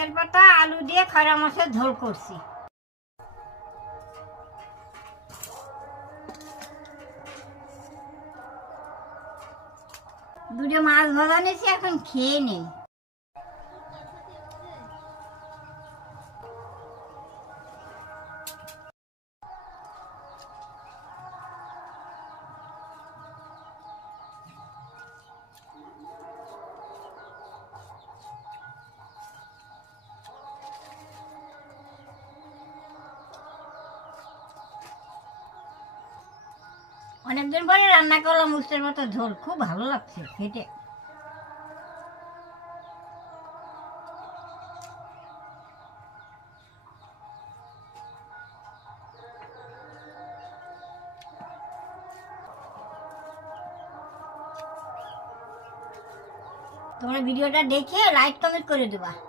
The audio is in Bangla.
উস্তার পাতা আলু দিয়ে খয়রা মাছের ঝোল করছি। দুটো মাছ ভাজা নিয়েছি, এখন খেয়ে নেই। অনেকদিন পরে রান্না করলাম উস্তার পাতা ঝোল, খুব ভালো লাগছে খেতে। তোমরা ভিডিওটা দেখে লাইক কমেন্ট করে দেবা।